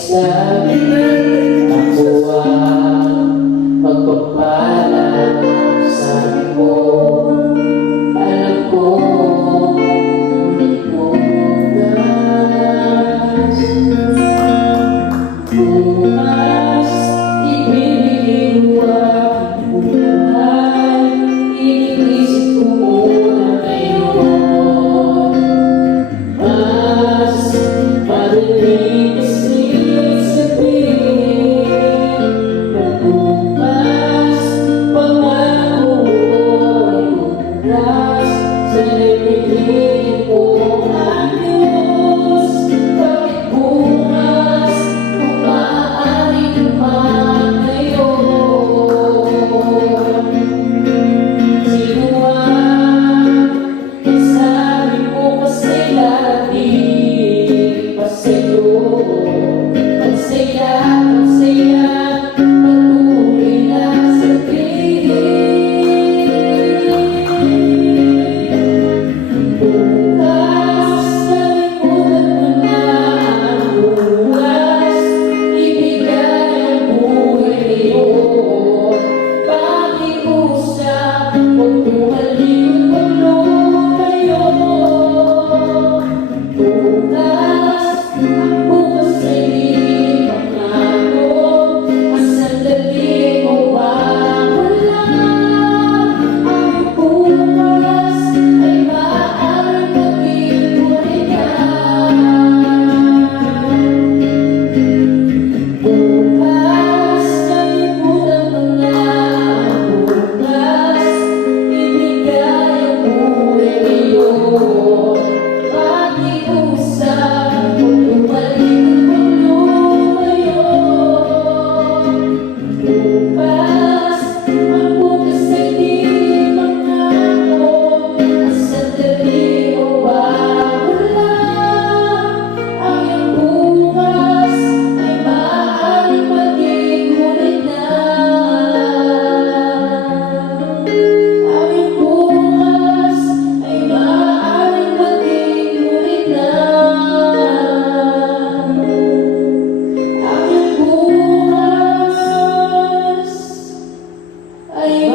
sabi ako ang magpapalam. Sabi mo, alam ko, bukas ibibigay mo ang buhay. Iniisip ko muna ngayon, mas madaling kasi sabihin na bukas pangako ay bukas. Sana'y piliin ko ang Diyos. Bakit bukas kung maaari naman ngayon? Sino ang nasabi mo kasi lagi pa sa'yo? Magsaya, magsaya, patuloy na sabihin. Bukas, nalimutan mo na ang bukas. Ibigay ang buhay ngayon. Pakiusap, huwag tumalikod paglumayo. Bukas, ang bukas ay di pangako. Ang sandali mo mawawala. Ang bukas ay maaaring maging tunay na. Bukas, nalimutan mo na ang bukas. Ibigay ang buhay ngayon. Pakiusap, huwag tumalikod paglumayo. Bukas, ang bukas ay di pangako. Ang sandali mawawala. Ang iyong bukas ay maaaring maging ngunit na. Ang iyong bukas ay maaaring maging ngunit na. Ang iyong bukas ay